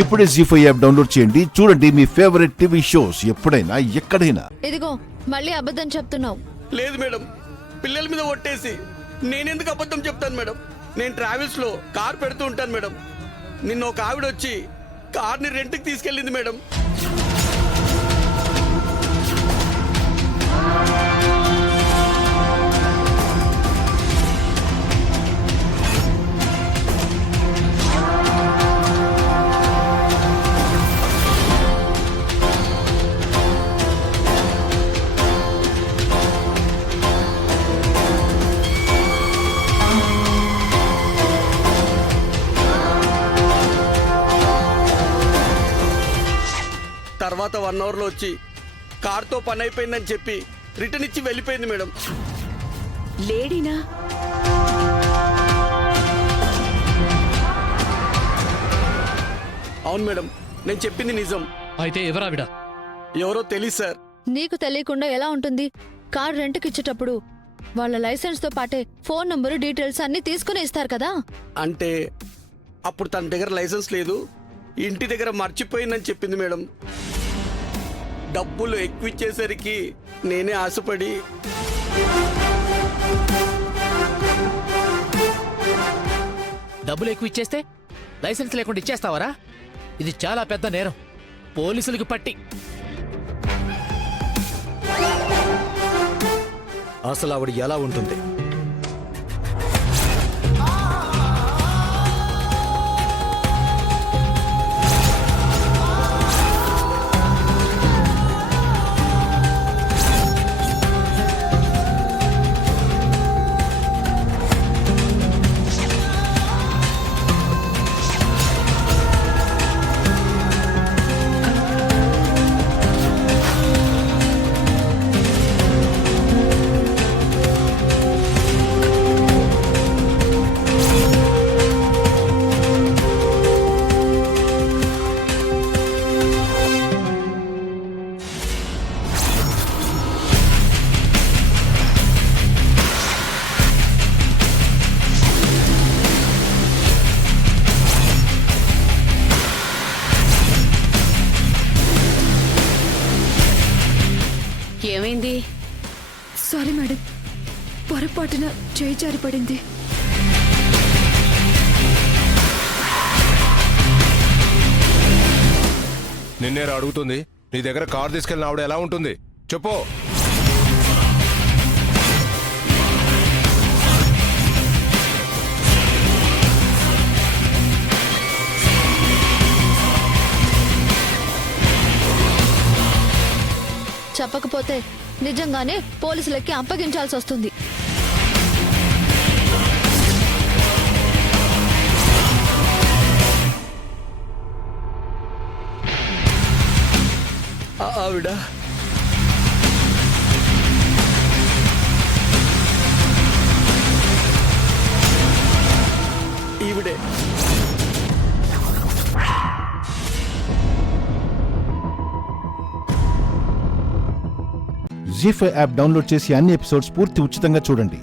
ఇప్పుడే జీ5 app download చేయండి. చూడండి మీ ఫేవరెట్ టీవీ షోస్ ఎప్పుడైనా ఎక్కడైనా. ఇదిగో మళ్ళీ అబద్ధం చెప్తున్నావు. లేదు మేడం, పిల్లల మీద ఒట్టేసి నేనెందుకు అబద్ధం చెప్తాను మేడం? నేను ట్రావెల్స్ లో కార్ పెడుతూ ఉంటాను మేడం. నిన్న ఒక ఆవిడ వచ్చి కార్ని రెంట్కి తీసుకెళ్ళింది మేడం. తర్వాత 1 అవర్లో వచ్చి కార్తో పని అయిపోయిందని చెప్పి రిటర్న్ ఇచ్చి వెళ్ళిపోయింది మేడం. లేడీనా? అవును మేడం, నేను చెప్పింది నిజం. అయితే ఎవరావిడ? ఎవరో తెలీదు సార్. నీకు తెలియకుండా ఎలా ఉంటుంది? కార్ రెంట్కి ఇచ్చేటప్పుడు వాళ్ళ లైసెన్స్ తో పాటే ఫోన్ నంబరు డీటెయిల్స్ అన్ని తీసుకుని ఇస్తారు కదా. అంటే అప్పుడు తన దగ్గర లైసెన్స్ లేదు, ఇంటి దగ్గర మర్చిపోయిందని చెప్పింది మేడం. డబ్బులు ఎక్కువ ఇచ్చేసరికి నేనే ఆశపడి డబ్బులు ఎక్కువ ఇచ్చేస్తే లైసెన్స్ లేకుండా ఇచ్చేస్తావరా? ఇది చాలా పెద్ద నేరం, పోలీసులకు పట్టి. అసలు ఆవిడ ఎలా ఉంటుంది? ఏమైంది? సారీ మేడం, పొరపాటున చేయి జారి పడింది. నిన్నేరా అడుగుతుంది? నీ దగ్గర కారు తీసుకెళ్ళిన ఆవిడ ఎలా ఉంటుంది చెప్పు. చెప్పకపోతే నిజంగానే పోలీసులకి అప్పగించాల్సి వస్తుంది. ఆవిడ ఈవిడే. జీ5 యాప్ డౌన్లోడ్ చేసి అన్ని ఎపిసోడ్స్ పూర్తి ఉచితంగా చూడండి.